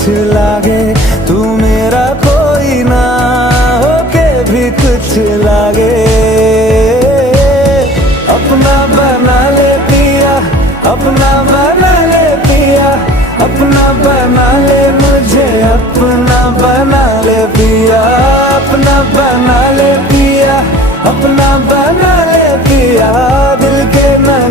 कुछ लागे, तू मेरा कोई ना होके भी कुछ लागे। अपना बना ले पिया, अपना बना ले पिया, अपना बना ले मुझे, अपना बना ले पिया, अपना बना ले पिया, अपना बना